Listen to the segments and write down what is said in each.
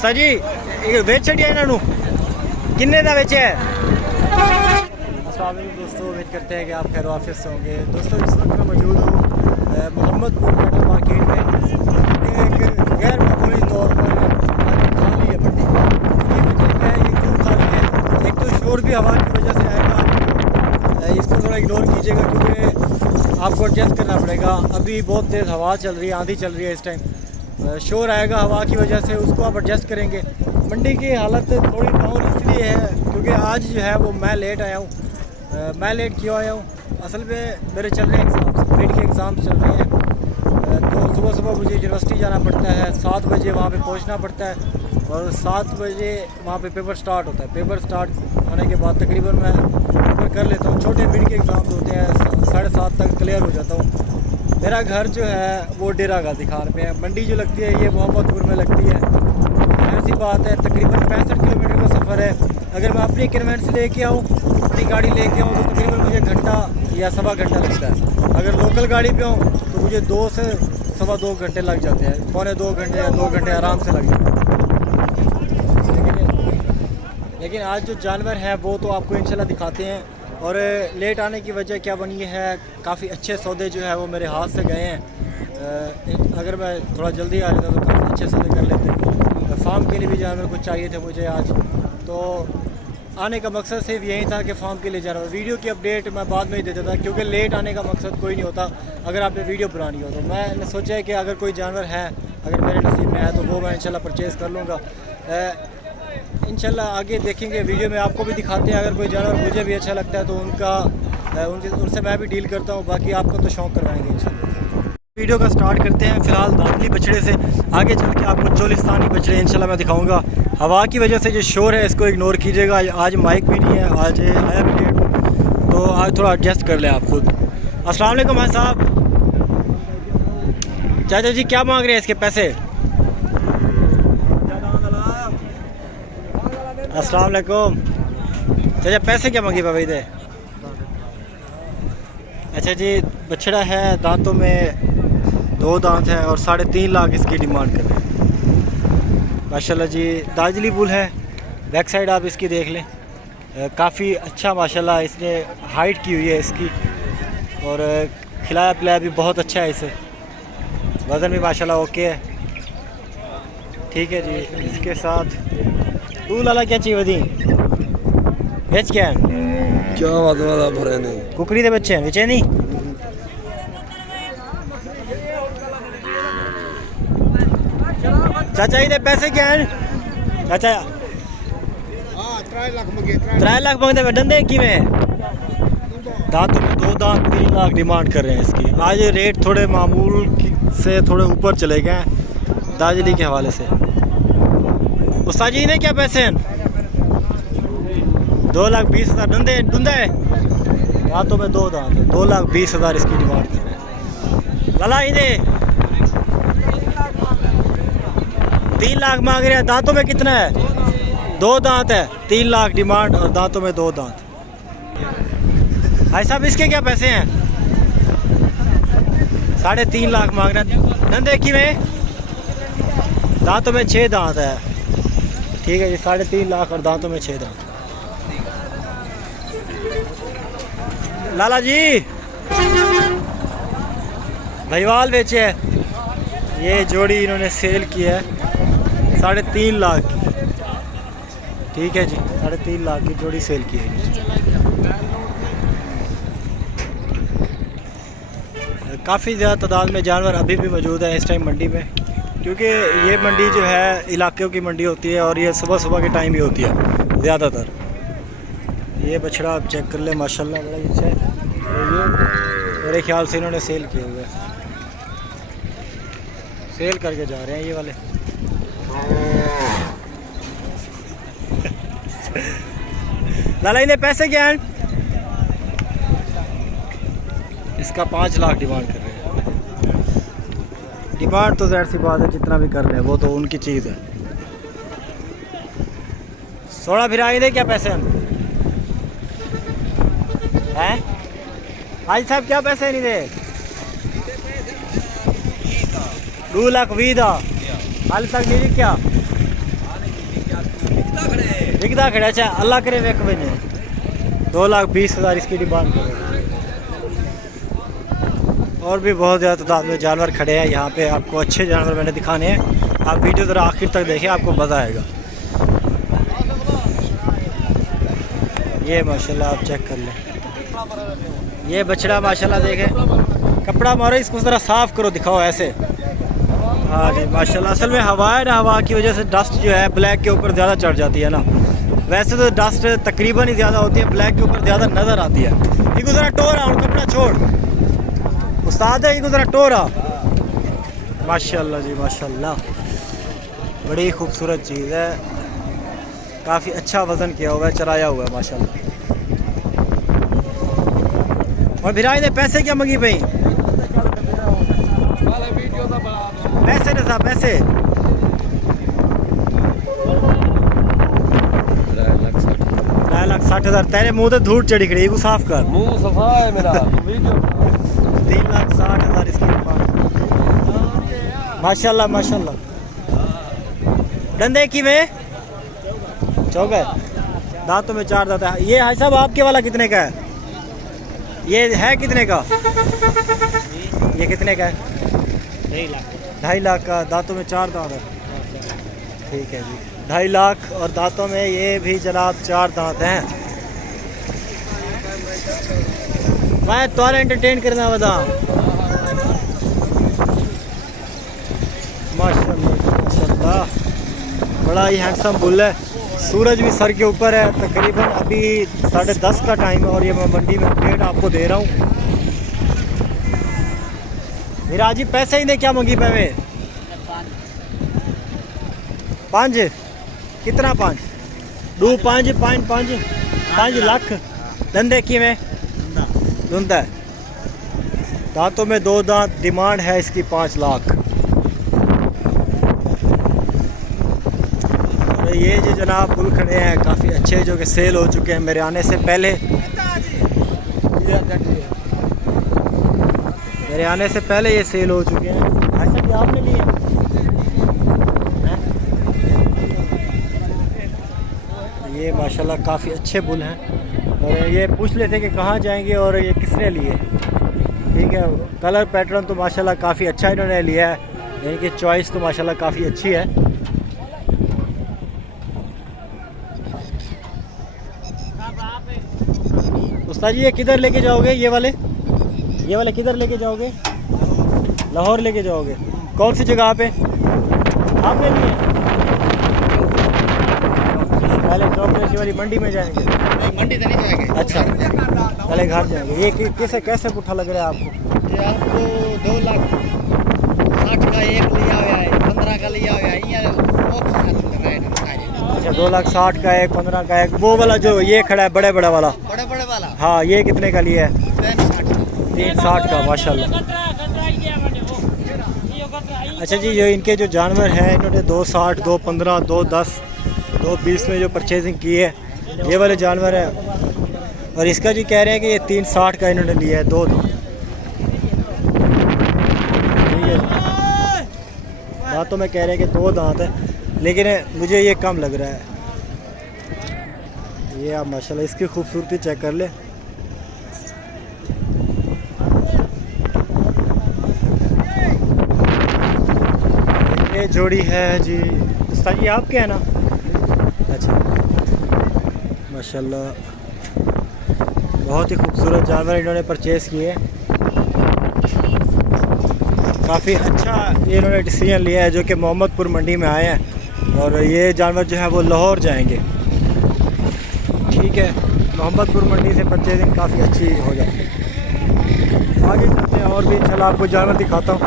उस्ताद जी बेच छड़िया इन्हों किन्ने का बेचे है? अस्सलाम वालेकुम दोस्तों, उम्मीद करते हैं कि आप खैर वाफियत से होंगे। दोस्तों इस वक्त मैं मौजूद हूँ मोहम्मदपुर कैटल मार्केट में। एक गैर मामूली तौर पर खाली है मंडी। इसकी वजह क्या है, ये क्यों खाली है? एक तो शोर भी हवा की वजह से आएगा, इसको थोड़ा इग्नोर कीजिएगा क्योंकि आपको एडजस्ट करना पड़ेगा। अभी बहुत तेज़ हवा चल रही है, आंधी चल रही है, इस टाइम शोर आएगा हवा की वजह से, उसको आप एडजस्ट करेंगे। मंडी की हालत थोड़ी डाउन इसलिए है क्योंकि आज जो है वो मैं लेट आया हूँ। मैं लेट क्यों आया हूँ? असल में मेरे चल रहे हैं एग्ज़ाम्स, नीट के एग्ज़ाम्स चल रहे हैं। तो सुबह सुबह मुझे यूनिवर्सिटी जाना पड़ता है, 7 बजे वहाँ पे पहुँचना पड़ता है और 7 बजे वहाँ पे पेपर स्टार्ट होता है। पेपर स्टार्ट होने के बाद तकरीबन मैं पेपर कर लेता हूँ। छोटे नीट के एग्ज़ाम्स होते हैं, 7:30 तक क्लियर हो जाता हूँ। मेरा घर जो है वो डेरा गाजी खान पे है। मंडी जो लगती है ये मोहम्मदपुर में लगती है। ऐसी बात है, तकरीबन 65 किलोमीटर का सफ़र है। अगर मैं अपनी कन्वेंस लेके आऊँ, अपनी गाड़ी लेके आऊँ तो तकरीबन मुझे घंटा या सवा घंटा लगता है। अगर लोकल गाड़ी पे आऊँ तो मुझे 2 से सवा 2 घंटे लग जाते हैं, पौने 2 घंटे या 2 घंटे आराम से लग जाते हैं। लेकिन आज जो जानवर है वो तो आपको इंशाल्लाह दिखाते हैं। और लेट आने की वजह क्या बनी है, काफ़ी अच्छे सौदे जो है वो मेरे हाथ से गए हैं। अगर मैं थोड़ा जल्दी आ जाता तो काफ़ी अच्छे सौदे कर लेते। फार्म के लिए भी जानवर कुछ चाहिए थे मुझे आज, तो आने का मकसद सिर्फ यही था कि फार्म के लिए जानवर। वीडियो की अपडेट मैं बाद में ही देता था क्योंकि लेट आने का मकसद कोई नहीं होता अगर आपने वीडियो बनानी हो। तो मैंने सोचा है कि अगर कोई जानवर है, अगर मेरे नसीब में है तो वो मैं इंशाल्लाह परचेज़ कर लूँगा। इंशाल्लाह आगे देखेंगे, वीडियो में आपको भी दिखाते हैं। अगर कोई जानवर मुझे भी अच्छा लगता है तो उनसे मैं भी डील करता हूँ, बाकी आपको तो शौक़ करवाएंगे इंशाल्लाह। वीडियो का स्टार्ट करते हैं फ़िलहाल दादली बछड़े से। आगे चल के आपको चोलिस्तानी बछड़े इंशाल्लाह मैं दिखाऊंगा। हवा की वजह से जो शोर है इसको इग्नोर कीजिएगा। आज माइक भी नहीं है, आज आया भी लेट, तो आज थोड़ा एडजस्ट कर लें आप खुद। अस्सलाम वालेकुम भाई साहब। चाचा जी क्या मांग रहे हैं इसके पैसे? अस्सलाम वालेकुम चाचा, पैसे क्या मांगी बाबा इधर? अच्छा जी, बछड़ा है, दांतों में 2 दांत है और 3.5 लाख इसकी डिमांड कर रहे हैं। माशाल्लाह जी दाजली बुल है। बैक साइड आप इसकी देख लें, काफ़ी अच्छा माशाल्लाह इसने हाइट की हुई है इसकी, और खिलाया पिलाया भी बहुत अच्छा है इसे। वज़न भी माशाल्लाह ओके है, ठीक है जी। इसके साथ तू लाला क्या चाहिए वधी बेच क्या है? क्या वाला भरे नहीं कुकड़ी के बच्चे हैं बेचे नहीं? चाचा इधर पैसे क्या हैं चाचा? 3 लाख मंगते डंदे की में दांतों में 2 दांत 3 लाख डिमांड कर रहे हैं इसकी। आज रेट थोड़े मामूल से थोड़े ऊपर चले गए हैं दार्जिलिंग के हवाले से। उस्ताद जी ने क्या पैसे हैं? 2,20,000 डंदे है, दांतों में 2 दांत है। 2,20,000 इसकी डिमांड कर रहे हैं। लाला इधर 3 लाख मांग रहे हैं। दांतों में कितना है? 2 दांत है, 3 लाख डिमांड और दांतों में 2 दांत। भाई साहब इसके क्या पैसे हैं? 3.5 लाख मांग रहे हैं। नंदे की में दांतों में 6 दांत है, ठीक है जी। 3.5 लाख और दांतों में 6 दांत। लाला जी भईवाल बेचे है, ये जोड़ी इन्होंने सेल की है 3.5 लाख की, ठीक है जी। 3.5 लाख की जोड़ी सेल की है। काफ़ी ज़्यादा तादाद में जानवर अभी भी मौजूद है इस टाइम मंडी में, क्योंकि ये मंडी जो है इलाक़ों की मंडी होती है और ये सुबह सुबह के टाइम ही होती है ज़्यादातर। ये बछड़ा आप चेक कर ले, माशाल्लाह बड़ा अच्छा है। ये मेरे ख्याल से इन्होंने सेल किए हुए, सेल करके जा रहे हैं ये वाले। लाला इन्हें पैसे क्या हैं? इसका 5 लाख डिमांड कर रहे हैं। डिमांड तो ज़ाहिर सी बात है, जितना भी कर रहे हैं वो तो उनकी चीज़ है। सोना फिर आए क्या पैसे हैं? भाई साहब क्या पैसे नहीं दे? 2 लाख 20 हाल तक नहीं क्या? बिकदा खड़ा चाहे अल्लाह करे वेक बने 2,20,000 इसकी डिमांड करेगा। और भी बहुत ज़्यादा तादाद में जानवर खड़े हैं यहाँ पे। आपको अच्छे जानवर मैंने दिखाने हैं, आप वीडियो ज़रा आखिर तक देखें, आपको मज़ा आएगा। ये माशाल्लाह आप चेक कर लें, ये बछड़ा माशाल्लाह देखें। कपड़ा मारो इसको ज़रा साफ़ करो, दिखाओ ऐसे। हाँ जी माशाल्लाह। असल में हवा है ना, हवा की वजह से डस्ट जो है ब्लैक के ऊपर ज़्यादा चढ़ जाती है ना। वैसे तो डस्ट तकरीबन ही ज़्यादा होती है, ब्लैक के ऊपर ज़्यादा नज़र आती है। इनको ज़रा टोरा और कपड़ा छोड़ उस्ताद है, इनको ज़रा टोरा। माशाल्लाह जी माशाल्लाह, बड़ी खूबसूरत चीज़ है। काफ़ी अच्छा वज़न किया हुआ है, चराया हुआ है माशाल्लाह। और भिराई ने पैसे क्या मंगी भाई? पैसे ने साहब पैसे 3,60,000। तेरे मुंह तो धूल चढ़ी खड़ी, को साफ कर। मुंह सफा है मेरा। 3,60,000 इसकी माशाल्लाह माशाल्लाह। डंडे की में चौके दांतों में 4 दांत है। ये भाई साहब आपके वाला कितने का है? ये है कितने का? ये कितने का है? 2.5 लाख का। दांतों में 4 दांत है। ठीक है जी, 2.5 लाख और दांतों में ये भी जनाब 4 दांत हैं। मैं तुम्हारा एंटरटेन करना बता। माशाल्लाह माशाल्लाह, बड़ा ही हैंडसम बुल है। सूरज भी सर के ऊपर है। तकरीबन अभी 10:30 का टाइम है और ये मैं मंडी में अपडेट आपको दे रहा हूँ। मिराजी पैसे ही ने क्या मंगी पैवे? 5 कितना? 5 दो 5 लाख। धंधे की में धुंधा है। दांतों में 2 दांत। डिमांड है इसकी 5 लाख। और ये जो जनाब बुल खड़े हैं काफ़ी अच्छे, जो कि सेल हो चुके हैं मेरे आने से पहले। मेरे आने से पहले ये सेल हो चुके हैं। ऐसा कि आपने लिए ये माशाल्लाह काफ़ी अच्छे बुल हैं। और ये पूछ लेते कि कहाँ जाएंगे और ये किसने लिए। ठीक है, कलर पैटर्न तो माशाल्लाह काफ़ी अच्छा इन्होंने लिया है, यानी कि चॉइस तो माशाल्लाह काफ़ी अच्छी है। उस्ताद जी ये किधर लेके जाओगे? ये वाले किधर लेके जाओगे? लाहौर लेके जाओगे? कौन सी जगह पे? आपने लिए पहले चौक वाली मंडी में जाएंगे? नहीं, मंडी तो नहीं जाएंगे। अच्छा, पहले घर जाएंगे। ये कैसे पुट्ठा लग रहा है आपको? ये आपको 2,60,000 का एक लिया हुआ है, 15 का लिया हुआ है। अच्छा 2,60,000 का एक, 15 का एक। वो वाला जो ये खड़ा है बड़े वाला? बड़े वाला हाँ, ये कितने का लिया है? 360 का माशाल्लाह। अच्छा जी, जो इनके जो जानवर हैं इन्होंने 2,60, 2,15, 2,10, 2,20 में जो परचेजिंग की है, ये वाले जानवर है। और इसका जी कह रहे हैं कि ये 360 का इन्होंने लिया है। 2 दांतों में कह रहे हैं कि 2 दांत है, लेकिन मुझे ये कम लग रहा है। ये आप माशाल्लाह इसकी खूबसूरती चेक कर ले। ये जोड़ी है जी उस्ताद जी आपके है ना? अच्छा माशाल्लाह, बहुत ही खूबसूरत जानवर इन्होंने परचेज़ किए। काफ़ी अच्छा इन्होंने डिसीजन लिया है, जो कि मोहम्मदपुर मंडी में आए हैं। और ये जानवर जो है वो लाहौर जाएंगे। ठीक है, मोहम्मदपुर मंडी से परचेजिंग काफ़ी अच्छी हो जाती है। आगे चलते हैं और भी इंशाल्लाह आपको जानवर दिखाता हूँ।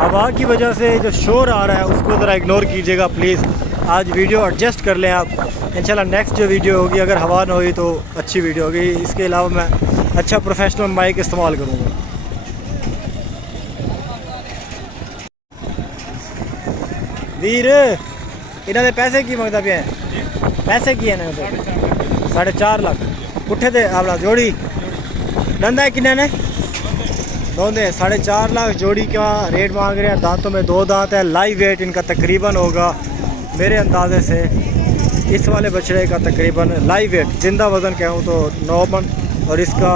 हवा की वजह से जो शोर आ रहा है उसको ज़रा इग्नोर कीजिएगा प्लीज़। आज वीडियो एडजस्ट कर लें आप। इंशाल्लाह नेक्स्ट जो वीडियो होगी, अगर हवा ना हुई तो अच्छी वीडियो होगी। इसके अलावा मैं अच्छा प्रोफेशनल माइक इस्तेमाल करूँगा। वीर इन्होंने पैसे की मंगता पे पैसे की है ना? 4.5 लाख पुट्ठे थे आपला जोड़ी। धंधा किन्ने ने? दोंदे 4.5 लाख जोड़ी का रेट मांग रहे हैं। दांतों में 2 दांत है। लाइव वेट इनका तकरीबन होगा मेरे अंदाजे से इस वाले बछड़े का तकरीबन लाइव वेट जिंदा वज़न कहूँ तो 9 मन और इसका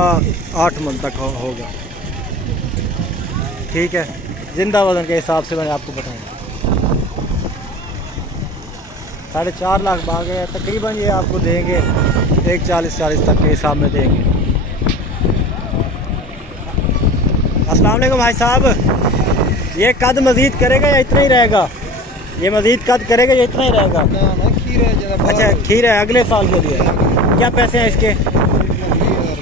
8 मन तक होगा। ठीक है, जिंदा वज़न के हिसाब से मैंने आपको बताया। 4.5 लाख मांग रहे हैं, तकरीबन ये आपको देंगे 1,40 तक के हिसाब में देंगे। अस्सलाम वालेकुम भाई साहब, ये कद मज़ीद करेगा या इतना ही रहेगा? ये मज़ीद कद करेगा या इतना ही रहेगा? अच्छा, खीर है अगले साल के लिए। क्या पैसे हैं इसके?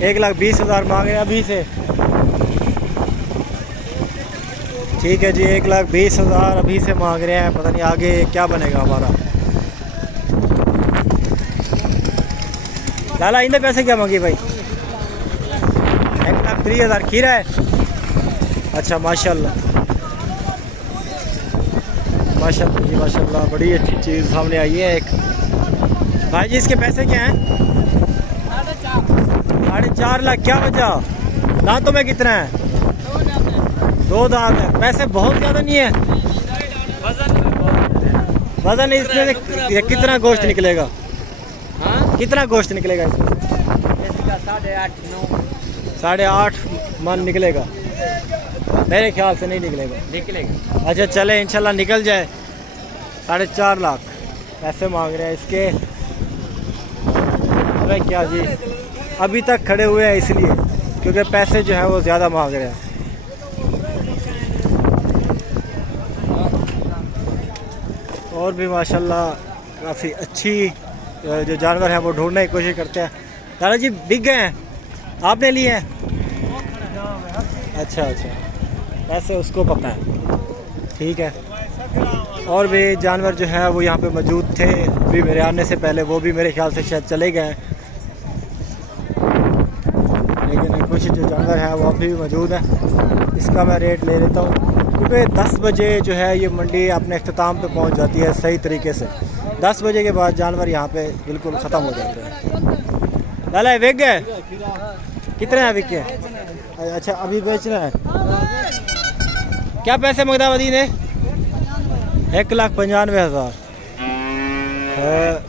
1,20,000 मांगे अभी से। ठीक है जी, 1,20,000 अभी से मांग रहे हैं, पता नहीं आगे क्या बनेगा हमारा। लाला इनके पैसे क्या मांगी भाई? 1,30,000 खीरा है। अच्छा माशाल्लाह माशाल्लाह जी माशाल्लाह, बड़ी अच्छी चीज़ सामने आई है एक। भाई जी इसके पैसे क्या हैं? 4.5 लाख। क्या वजह? दांतों में कितना है? 2 दांत है। पैसे बहुत ज़्यादा नहीं है। वजन इसमें से कितना गोश्त निकलेगा? कितना गोश्त निकलेगा इसमें? 8.5 मन निकलेगा। मेरे ख्याल से नहीं निकलेगा। अच्छा चले इंशाल्लाह निकल जाए। 4.5 लाख पैसे मांग रहे हैं इसके। अबे क्या जी, अभी तक खड़े हुए हैं इसलिए क्योंकि पैसे जो है वो ज़्यादा मांग रहे हैं। और भी माशाल्लाह काफ़ी अच्छी जो जानवर हैं वो ढूंढने की कोशिश करते हैं। दादा जी बिक गए हैं, आपने लिए हैं? अच्छा अच्छा, ऐसे उसको पता है। ठीक है, और भी जानवर जो है वो यहाँ पे मौजूद थे अभी मेरे आने से पहले, वो भी मेरे ख्याल से शायद चले गए हैं, लेकिन कुछ जो जानवर हैं वो अभी भी मौजूद हैं। इसका मैं रेट ले लेता हूँ क्योंकि 10 बजे जो है ये मंडी अपने अख्ताम पे पहुँच जाती है सही तरीके से। 10 बजे के बाद जानवर यहाँ पे बिल्कुल ख़त्म हो जाते हैं। लाला बिक गए? कितने हैं बिके? अच्छा अभी बेचना है। क्या पैसे मगदावदी ने? 1,95,000।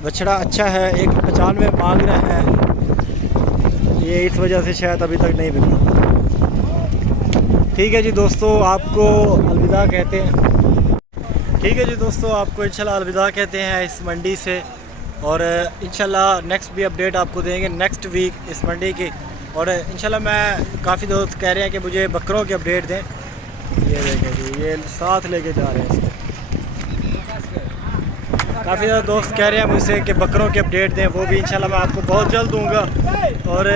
बछड़ा अच्छा है, 1,95 मांग रहे हैं। ये इस वजह से शायद अभी तक नहीं बिका। ठीक है जी दोस्तों, आपको अलविदा कहते हैं। ठीक है जी दोस्तों, आपको इंशाल्लाह अलविदा कहते हैं इस मंडी से, और इंशाल्लाह नेक्स्ट भी अपडेट आपको देंगे नेक्स्ट वीक इस मंडी की। और इंशाल्लाह मैं काफ़ी दोस्त कह रहे हैं कि मुझे बकरों की अपडेट दें। ये देखें जी, ये साथ लेके जा रहे हैं इसको। काफ़ी ज़्यादा दोस्त कह रहे हैं मुझसे कि बकरों की अपडेट दें, वो भी इंशाल्लाह मैं आपको बहुत जल्द दूंगा। और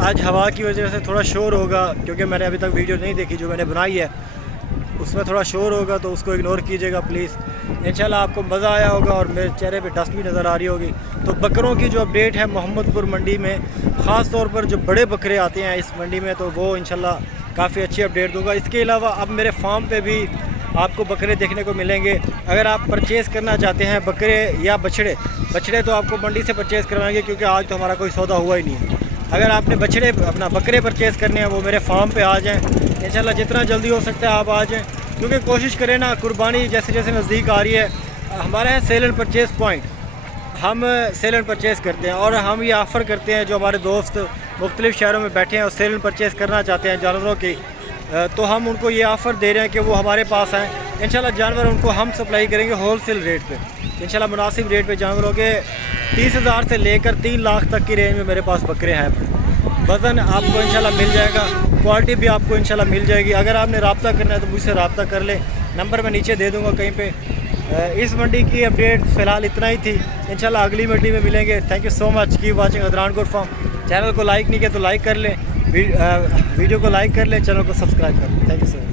आज हवा की वजह से थोड़ा शोर होगा क्योंकि मैंने अभी तक वीडियो नहीं देखी जो मैंने बनाई है, उसमें थोड़ा शोर होगा तो उसको इग्नोर कीजिएगा प्लीज़। इंशाल्लाह आपको मज़ा आया होगा और मेरे चेहरे पे डस्ट भी नज़र आ रही होगी। तो बकरों की जो अपडेट है मोहम्मदपुर मंडी में, ख़ास तौर पर जो बड़े बकरे आते हैं इस मंडी में, तो वो इंशाल्लाह काफ़ी अच्छी अपडेट दूंगा। इसके अलावा अब मेरे फार्म पे भी आपको बकरे देखने को मिलेंगे। अगर आप परचेज़ करना चाहते हैं बकरे या बछड़े तो आपको मंडी से परचेज़ करवाएंगे क्योंकि आज तो हमारा कोई सौदा हुआ ही नहीं है। अगर आपने बकरे परचेज़ करने हैं वो मेरे फार्म पे आ जाएं इंशाल्लाह, जितना जल्दी हो सकता है आप आ जाएं, क्योंकि कोशिश करें ना, कुर्बानी जैसे जैसे नज़दीक आ रही है। हमारा है सेल एंड परचेज़ पॉइंट, हम सेल एंड परचेज़ करते हैं और हम ये ऑफ़र करते हैं जो हमारे दोस्त मुख्तलिफ़ शहरों में बैठे हैं और सेल एंड परचेज़ करना चाहते हैं जानवरों की, तो हम उनको ये ऑफ़र दे रहे हैं कि वो हमारे पास आएँ। इंशाल्लाह जानवर उनको हम सप्लाई करेंगे होलसेल रेट पे, इंशाल्लाह मुनासिब रेट पे। जानवरों के 30,000 से लेकर 3 लाख तक की रेंज में मेरे पास बकरे हैं। वज़न आपको इंशाल्लाह मिल जाएगा, क्वालिटी भी आपको इंशाल्लाह मिल जाएगी। अगर आपने रब्ता करना है तो मुझसे रब्ता कर लें, नंबर मैं नीचे दे दूँगा कहीं पे। इस मंडी की अपडेट फ़िलहाल इतना ही थी, इंशाल्लाह अगली मंडी में मिलेंगे। Thank you so much, keep watching अदरान गुड फार्म। चैनल को लाइक नहीं किया तो लाइक कर लें, वीडियो को लाइक कर लें, चैनल को सब्सक्राइब कर लें। Thank you so much.